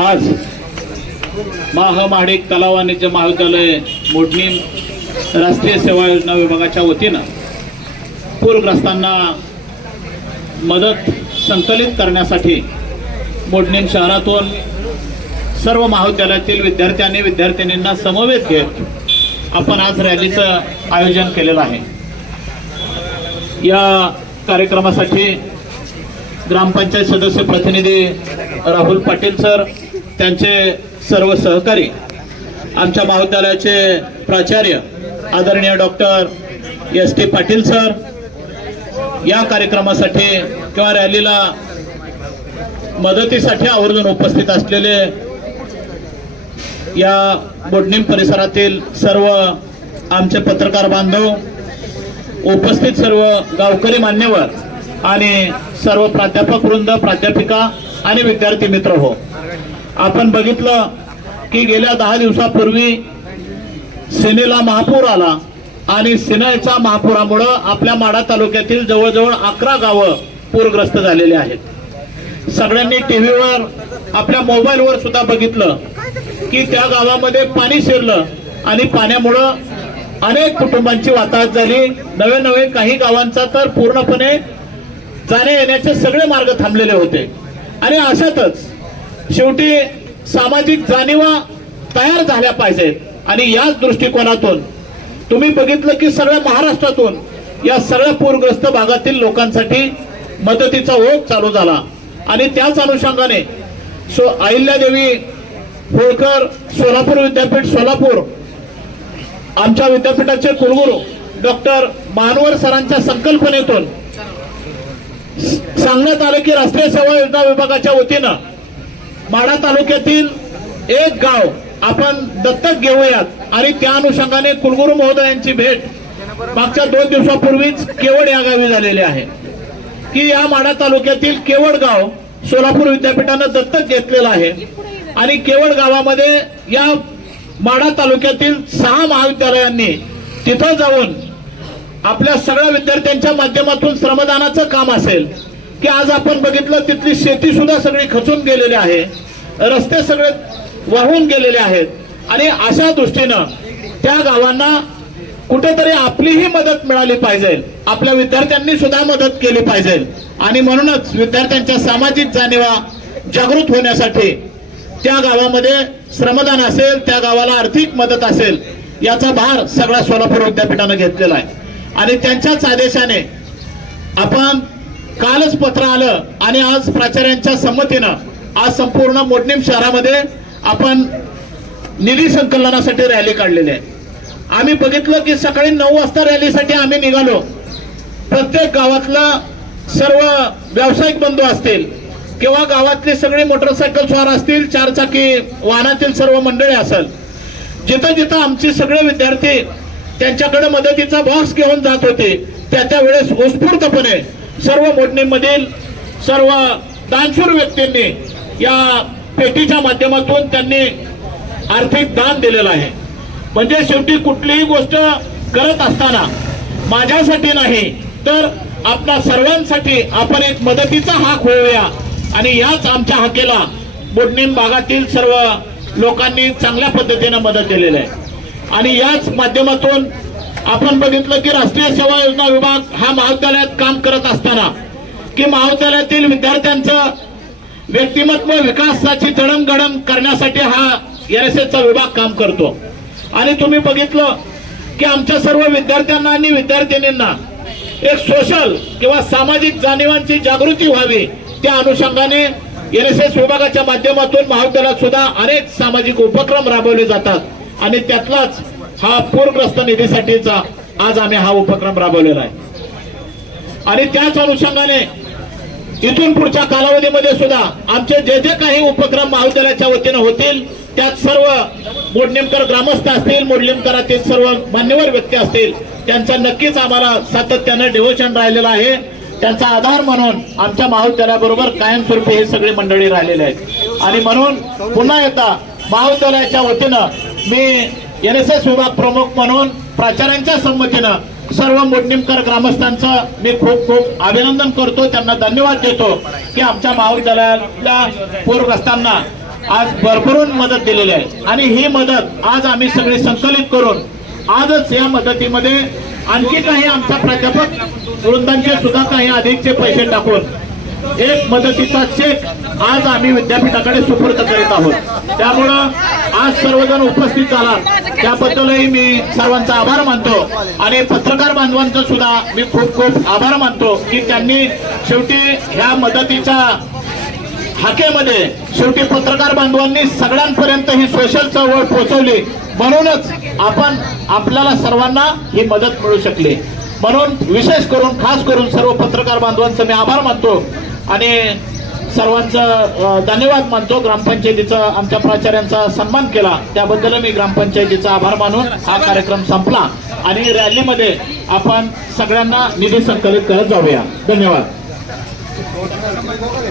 आज महामाडिक तलाव वाणिज्य महाविद्यालय मोडणी राष्ट्रीय सेवा योजना विभागाच्या वतीनं पूरग्रस्तांना मदत संकलित करण्यासाठी मोडणीम शहरातून सर्व महाविद्यालयातील विद्यार्थ्यांनी विद्यार्थिनींना समवेत घेत आपण आज रॅलीचं आयोजन केलेलं आहे. या कार्यक्रमासाठी ग्रामपंचायत सदस्य प्रतिनिधी राहुल पाटील सर त्यांचे सर्व सहकारी आमच्या महाविद्यालयाचे प्राचार्य आदरणीय doctor S T Patil sir या कार्यक्रमासाठी किंवा रॅलीला मदतीसाठी आवर्जून उपस्थित असलेले या बोडणीम परिसरातील सर्व आमचे पत्रकार बांधव उपस्थित सर्व गावकरी मान्यवर आणि सर्व प्राध्यापक वृंद प्राध्यापिका आणि विद्यार्थी मित्र हो. आपण बघितलं की गेल्या दहा दिवसापूर्वी सेनेला महापूर आला आणि सेनेच्या महापुरामुळं आपल्या माडा तालुक्यातील जवळजवळ अकरा गावं पूरग्रस्त झालेले आहेत. सगळ्यांनी टीव्हीवर आपल्या मोबाईलवर सुद्धा बघितलं की त्या गावामध्ये पाणी शिरलं आणि पाण्यामुळं अनेक कुटुंबांची वाताहत झाली. नवे नवे काही गावांचा तर पूर्णपणे जाण्या येण्याचे सगळे मार्ग थांबलेले होते. आणि अशातच शेवटी सामाजिक जाणीवा तयार झाल्या पाहिजेत. आणि याच दृष्टिकोनातून तुम्ही बघितलं की सगळ्या महाराष्ट्रातून या सगळ्या पूरग्रस्त भागातील लोकांसाठी मदतीचा ओघ चालू झाला. आणि त्याच अनुषंगाने सो अहिल्यादेवी होळकर सोलापूर विद्यापीठ सोलापूर आमच्या विद्यापीठाचे कुलगुरू डॉक्टर मानवर सरांच्या संकल्पनेतून सांगण्यात आलं की राष्ट्रीय सेवा योजना विभागाच्या वतीनं माढा तालुक्यातील एक गाव आपण दत्तक घेऊयात. आणि त्या अनुषंगाने कुलगुरू महोदयांची भेट मागच्या दोन दिवसापूर्वीच केवड या गावी झालेली आहे. की या माढा तालुक्यातील केवड गाव सोलापूर विद्यापीठानं दत्तक घेतलेलं आहे. आणि केवड गावामध्ये या माढा तालुक्यातील सहा महाविद्यालयांनी तिथं जाऊन आपल्या सगळ्या विद्यार्थ्यांच्या माध्यमातून श्रमदानाचं काम असेल की आज आपण बघितलं तिथली शेती सुद्धा सगळी खचून गेलेली आहे. रस्ते सगळे वाहून गेलेले आहेत. आणि अशा दृष्टीनं त्या गावांना कुठेतरी आपलीही मदत मिळाली पाहिजे. आपल्या विद्यार्थ्यांनी सुद्धा मदत केली पाहिजे. आणि म्हणूनच विद्यार्थ्यांच्या सामाजिक जाणीवा जागृत होण्यासाठी त्या गावामध्ये श्रमदान असेल त्या गावाला आर्थिक मदत असेल याचा भार सगळा सोलापूर विद्यापीठानं घेतलेला आहे. आणि त्यांच्याच आदेशाने आपण कालच पत्र आलं आणि आज प्राचार्यांच्या संमतीनं आज संपूर्ण मोडणीम शहरामध्ये आपण निधी संकलनासाठी रॅली काढलेली आहे. आम्ही बघितलं की सकाळी नऊ वाजता रॅलीसाठी आम्ही निघालो. प्रत्येक गावातला सर्व व्यावसायिक बंधू असतील किंवा गावातले सगळे मोटरसायकल स्वार असतील चारचाकी वाहनातील सर्व मंडळी असेल जिथं जिथं आमचे सगळे विद्यार्थी त्यांच्याकडे मदतीचा बॉक्स घेऊन जात होते त्या त्या वेळेस उत्स्फूर्तपणे सर्व मोडणीमधील सर्व दानशूर व्यक्तींनी या पेटीच्या माध्यमातून त्यांनी आर्थिक दान दिलेलं आहे. म्हणजे शेवटी कुठलीही गोष्ट करत असताना माझ्यासाठी नाही तर आपल्या सर्वांसाठी आपण एक मदतीचा हाक होऊया. आणि याच आमच्या हाकेला बोडणीम भागातील सर्व लोकांनी चांगल्या पद्धतीनं मदत दिलेली आहे. आणि याच माध्यमातून आपण बघितलं की राष्ट्रीय सेवा योजना विभाग हा महाविद्यालयात काम करत असताना की महाविद्यालयातील विद्यार्थ्यांचं व्यक्तिमत्व विकासाची जडमगडम करण्यासाठी हा एर एस एसचा विभाग काम करतो. आणि तुम्ही बघितलं की आमच्या सर्व विद्यार्थ्यांना आणि विद्यार्थिनींना एक सोशल किंवा सामाजिक जाणीवांची जागृती व्हावी त्या अनुषंगाने एनएसएस विभागाच्या माध्यमातून महाविद्यालयात सुद्धा अनेक सामाजिक उपक्रम राबवले जातात. आणि त्यातलाच हा पूरग्रस्त निधीसाठीचा आज आम्ही हा उपक्रम राबवलेला आहे. आणि त्याच अनुषंगाने इथून पुढच्या कालावधीमध्ये सुद्धा आमचे जे जे काही उपक्रम महाविद्यालयाच्या वतीनं होतील त्यात सर्व मोडनेमकर ग्रामस्थ असतील मोडनेमकरातील सर्व मान्यवर व्यक्ती असतील त्यांचा नक्कीच आम्हाला सातत्यानं डिव्होशन राहिलेलं आहे. त्यांचा आधार म्हणून आमच्या महाविद्यालयाबरोबर कायमस्वरूपी हे सगळे मंडळी राहिलेले आहेत. आणि म्हणून पुन्हा एकदा महाविद्यालयाच्या वतीनं मी एन एस एस विभाग प्रमुख म्हणून प्राचार्यांच्या संमतीनं सर्व मोडणीमकर ग्रामस्थांचं मी खूप खूप अभिनंदन करतो. त्यांना धन्यवाद देतो की आमच्या महाविद्यालयातल्या पूरग्रस्तांना आज भरभरून मदत दिलेली आहे. आणि ही मदत आज आम्ही सगळे संकलित करून आजच या मदतीमध्ये आणखी काही आमच्या प्राध्यापक वृंदांचे सुद्धा काही अधिकचे पैसे टाकून एक मदतीचा चेक आज आम्ही विद्यापीठाकडे सुपूर्द करीत आहोत. त्यामुळं आज सर्वजण उपस्थित झाला त्याबद्दलही मी सर्वांचा आभार मानतो. आणि पत्रकार बांधवांचा सुद्धा मी खूप खूप आभार मानतो की त्यांनी शेवटी ह्या मदतीच्या हाकेमध्ये शेवटी पत्रकार बांधवांनी सगळ्यांपर्यंत ही सोशल चळवळ पोहोचवली. म्हणूनच आपण आपल्याला सर्वांना ही मदत मिळू शकली. म्हणून विशेष करून खास करून सर्व पत्रकार बांधवांचं मी आभार मानतो. आणि सर्वांचं धन्यवाद मानतो. ग्रामपंचायतीचा आमच्या प्राचार्यांचा सन्मान केला. त्याबद्दल मी ग्रामपंचायतीचा आभार मानून हा कार्यक्रम संपला. आणि रॅलीमध्ये आपण सगळ्यांना निधी संकलित करत जाऊया. धन्यवाद.